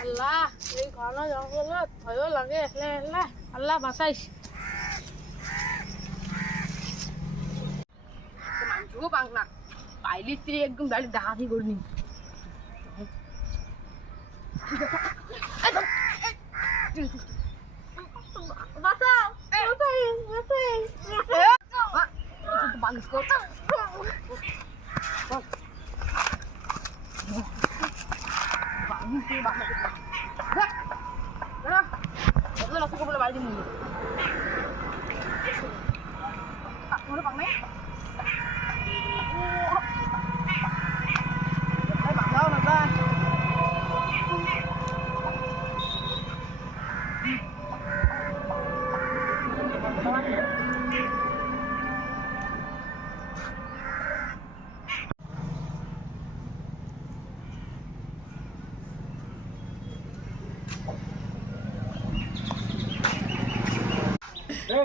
আল্লাহ এই ঘন জঙ্গলত ভয়ও লাগে একলা একলা আল্লাহ বাঁচাইছ মানুষও পাক না পাইলি স্ত্রী একদম গাড়ি ডাকাতি করিনি বাঁচাও বালিশ করছো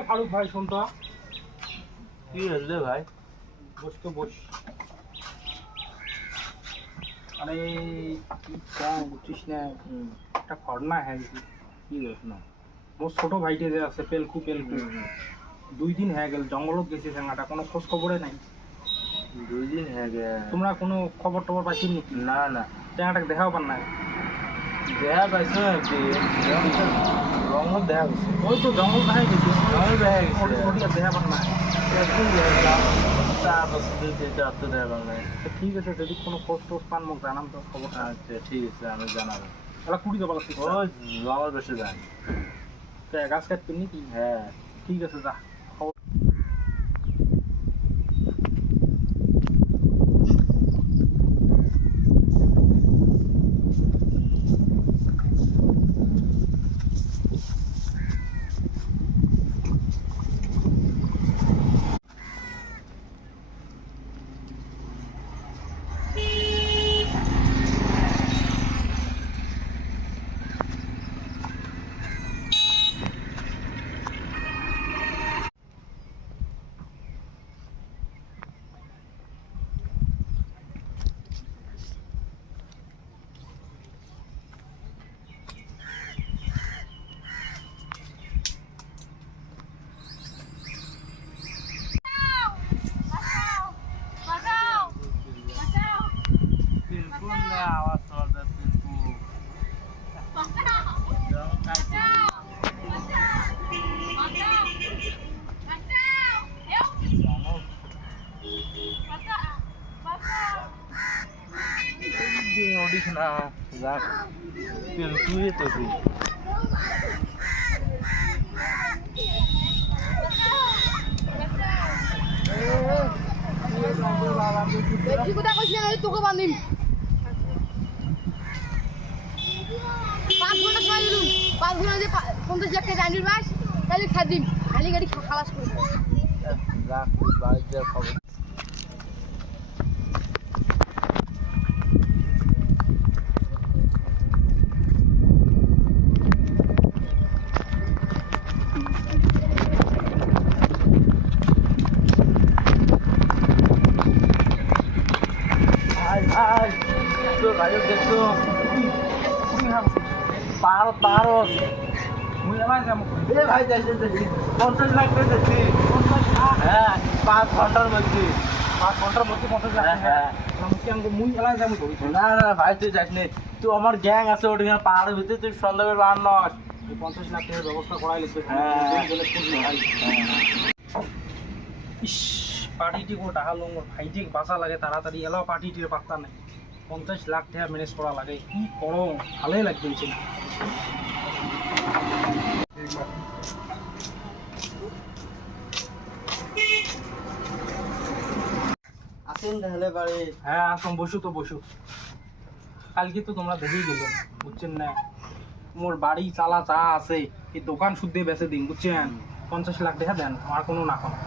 ফারুক ভাই শুন তো কি হয়েছে ভাই? বস তো বস আরে কি কম বুঝছিস না একটা ঘটনা হ্যাঁ কি ঘটনা? মোর ছোট ভাইটে যে আছে পেলকু 2 দিন হয়ে গেল জঙ্গলত গেছে জায়গাটা কোনো খোঁজ খবরে নাই 2 দিন হয়ে গেল। তোমরা কোনো খবর টবর পাইছি নাকি? না না, জায়গাটাকে দেখাও পার না দেখা পাইছো নাকি? রঙত দেখা গেছে। ওই তো জঙ্গল দেখাই গেছে জঙ্গল দেখা গেছে। ওটি আর দেখা পার না ঠিক আছে যদি কোনো খোঁজ টোজ পান মোক জানাম তো খবর। আচ্ছা ঠিক আছে, আমি জানাবো। এলা কুড়ি যাবা লাগছে ওই জঙ্গল বেশি যান। গাছ কাটবেন নাকি? হ্যাঁ ঠিক আছে যা খবর। আওয়াজ করবে কিন্তু ওডিস না যাক তুই তো তুই বেশি কথা কইছ না তোকে বান্ধিম 5 ঘন্টা সময় দিলুম 5 ঘন্টা যে 50 লাখ টাকা আনির বাস তাহলে খাদিম খালি গাড়ি খালাস করব যাক বাড়ি যা খবর। পারত মুই এলাই যাম ভাই যাইছে 50 লাখ টাকা দিচ্ছি। 50 লাখ হ্যাঁ 5 ঘন্টার মধ্যে। 5 ঘন্টার মধ্যে 50 লাখ হ্যাঁ মুই এলাই যাম ধরি না না ভাই তুই যাস নি, তুই আমার গ্যাং আছে ওটা পাহাড়ের ভিতরে, তুই সন্ধ্যাবেলা বার নস। 50 লাখ টাকার ব্যবস্থা করাই লাগবে ইস পার্টিটি কো টাকা লং ভাইটি বাঁচা লাগে তাড়াতাড়ি এলাও পার্টিটির পাত্তা নাই 50 লাখ টাকা ম্যানেজ করা লাগে কি করো ভালোই লাগবে ছিল আসেন তাহলে বাড়ি। হ্যাঁ আসুন বসু তো বসু কালকে তো তোমরা দেখেই গেলে বুঝছেন না মোর বাড়ি চালা চা আছে এই দোকান শুদ্ধে বেচে দিন বুঝছেন 50 লাখ টাকা দেন আমার কোনো না কোনো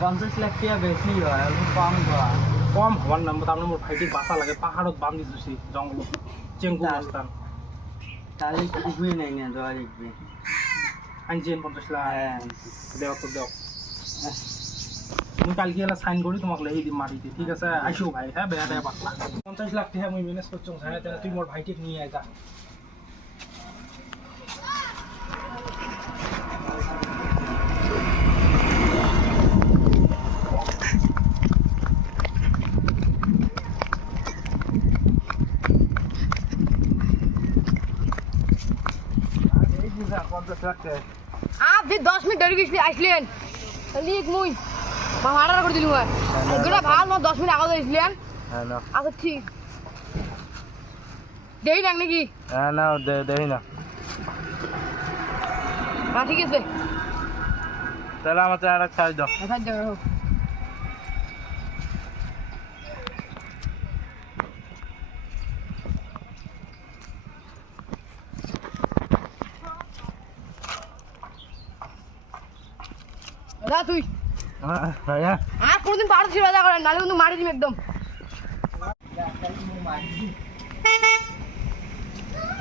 50 লাখ টাকা বেশি হয়, কম করা। কম হওয়ার নাম তারপরে মোর ভাইটির বাসা লাগে পাহাড়ত বান্ধি দিছি জঙ্গল চেঙ্গু রাস্তান তাহলে কিছুই নাই না দেওয়া লিখবে। আনছেন 50 লাখ হ্যাঁ দেও তো দেও মুই কালকে এলা সাইন করি তোমাকে লেহি দিম মাটিতে ঠিক আছে আইসো ভাই হ্যাঁ বেয়া বেয়া পাতলা 50 লাখ টাকা মুই ম্যানেজ করছং সাড়ে তুই মোর ভাইটিক নিয়ে আয় যা আপনি 10 মিনিট দেরি করে আসলেন তাহলে মুই ভাড়া করে দিলুম এগুলা ভাল না 10 মিনিট আগে আসলেন হ্যাঁ না আচ্ছা ঠিক দেই না নাকি হ্যাঁ না দেখি না হ্যাঁ ঠিক আছে তাহলে আমার আর ছাড় দাও আচ্ছা যাও দাদা তুই হ্যাঁ আর কোনদিন পারছিস বাজা করে নালে কিন্তু মারি দিম একদম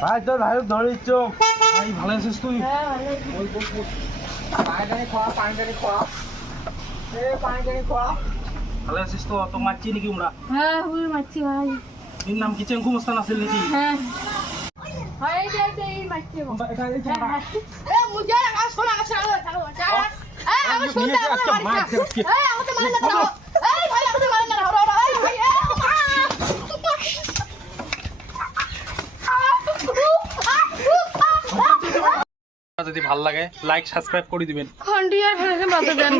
ভাই তোর ভাই ধরিস ভাই ভালো আছিস তুই হ্যাঁ ভালো ভালো আছিস তো তো মারছি নাকি আমরা হ্যাঁ হুই মারছি ভাই এর নাম কি চেঙ্কু মস্তান আছে নাকি হ্যাঁ ভাই এই মারছি এ মুজে আ শোনা আছে চলো এ আমি শুনতে মারছি এ আমাকে মারনা দাও এই ভাই আমাকে মারনা দাও এই ভাই যদি ভালো লাগে লাইক সাবস্ক্রাইব করে দিবেন খন্ডিয়ার ফেলে মারতে দেন